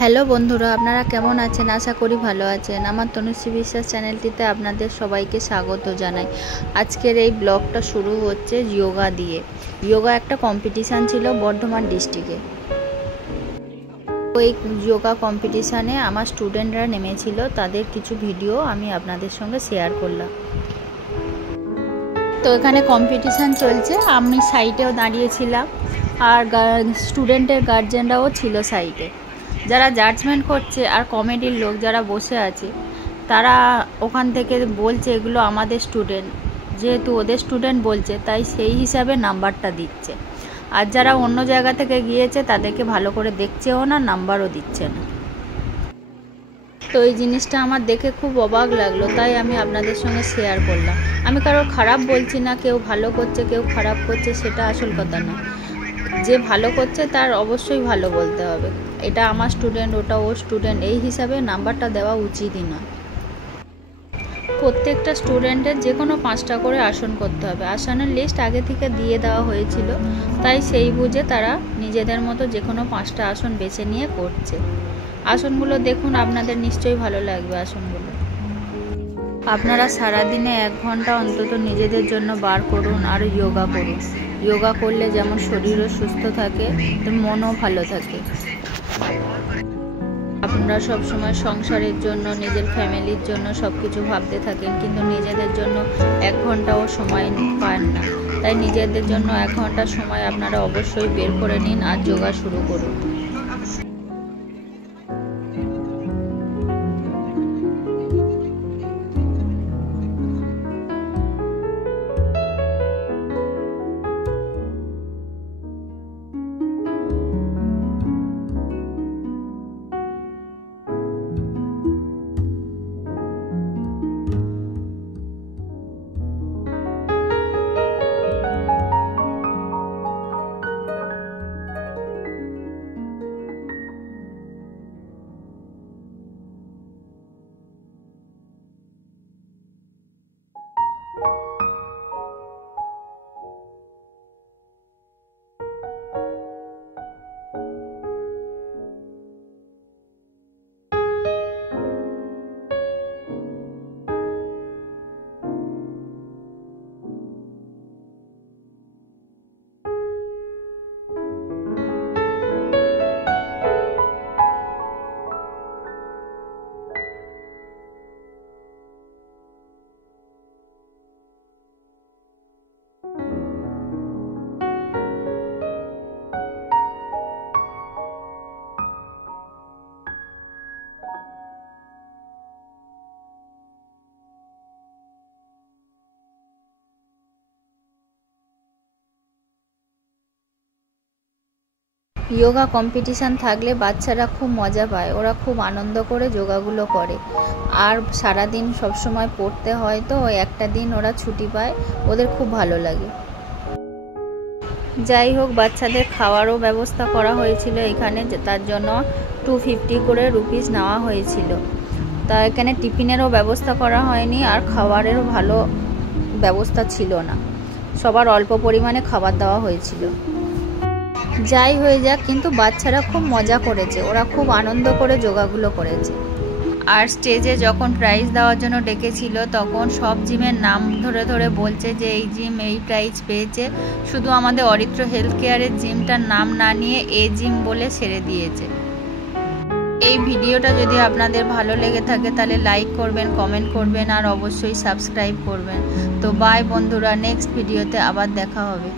Hello বন্ধুরা, আপনারা কেমন আছেন? আশা করি ভালো আছেন। আমার তনুশ্রী বিশ্বাস চ্যানেলটিতে আপনাদের সবাইকে স্বাগত জানাই। আজকের এই ব্লগটা শুরু হচ্ছে যোগা দিয়ে। যোগা একটা কম্পিটিশান ছিল বর্ধমান ডিস্ট্রিক্টে। ওই যোগা কম্পিটিশানে আমার স্টুডেন্টরা নেমেছিল, তাদের কিছু ভিডিও আমি আপনাদের সঙ্গে শেয়ার করলাম। তো এখানে কম্পিটিশান চলছে, আমি সাইডেও দাঁড়িয়েছিলাম আর স্টুডেন্টের গার্জেনরাও ছিল সাইডে। যারা জাজমেন্ট করছে আর কমিটির লোক যারা বসে আছে তারা ওখান থেকে বলছে এগুলো আমাদের স্টুডেন্ট, যেহেতু ওদের স্টুডেন্ট বলছে তাই সেই হিসাবে নাম্বারটা দিচ্ছে। আর যারা অন্য জায়গা থেকে গিয়েছে তাদেরকে ভালো করে দেখছেও না, নাম্বারও দিচ্ছে না। তো এই জিনিসটা আমার দেখে খুব অবাক লাগলো, তাই আমি আপনাদের সঙ্গে শেয়ার করলাম। আমি কারো খারাপ বলছি না, কেউ ভালো করছে কেউ খারাপ করছে সেটা আসল কথা না। যে ভালো করছে তার অবশ্যই ভালো বলতে হবে, এটা আমার স্টুডেন্ট ওটা ওর স্টুডেন্ট, এই হিসাবে নাম্বারটা দেওয়া উচিতই না। প্রত্যেকটা স্টুডেন্টের যে কোনো 5টা করে আসন করতে হবে। আসনের লিস্ট আগে থেকে দিয়ে দেওয়া হয়েছিল, তাই সেই বুঝে তারা নিজেদের মতো যে কোনো 5টা আসন বেছে নিয়ে করছে। আসনগুলো দেখুন, আপনাদের নিশ্চয়ই ভালো লাগবে আসনগুলো। আপনারা সারাদিনে 1 ঘন্টা অন্তত নিজেদের জন্য বার করুন আর যোগা করুন। যোগা করলে যেমন শরীরও সুস্থ থাকে, মনও ভালো থাকে। আপনারা সবসময় সংসারের জন্য, নিজের ফ্যামিলির জন্য সব কিছু ভাবতে থাকেন, কিন্তু নিজেদের জন্য 1 ঘন্টাও সময় পান না। তাই নিজেদের জন্য 1 ঘন্টা সময় আপনারা অবশ্যই বের করে নিন আর যোগা শুরু করুন। যোগা কম্পিটিশান থাকলে বাচ্চারা খুব মজা পায়, ওরা খুব আনন্দ করে যোগাগুলো করে। আর সারাদিন সবসময় পড়তে হয়, তো একটা দিন ওরা ছুটি পায়, ওদের খুব ভালো লাগে। যাই হোক, বাচ্চাদের খাওয়ারও ব্যবস্থা করা হয়েছিল এখানে, তার জন্য 250 করে রুপিস নেওয়া হয়েছিল। তা এখানে টিফিনেরও ব্যবস্থা করা হয়নি আর খাবারেরও ভালো ব্যবস্থা ছিল না, সবার অল্প পরিমাণে খাবার দেওয়া হয়েছিল। যাই হয়ে যাক, কিন্তু বাচ্চারা খুব মজা করেছে, ওরা খুব আনন্দ করে যোগাগুলো করেছে। আর স্টেজে যখন প্রাইজ দেওয়ার জন্য ডেকেছিল তখন সব জিমের নাম ধরে ধরে বলছে যে এই জিম এই প্রাইজ পেয়েছে, শুধু আমাদের অরিত্র হেলথ কেয়ারের জিমটার নাম না নিয়ে এ জিম বলে ছেড়ে দিয়েছে। এই ভিডিওটা যদি আপনাদের ভালো লেগে থাকে তাহলে লাইক করবেন, কমেন্ট করবেন আর অবশ্যই সাবস্ক্রাইব করবেন। তো বাই বন্ধুরা, নেক্সট ভিডিওতে আবার দেখা হবে।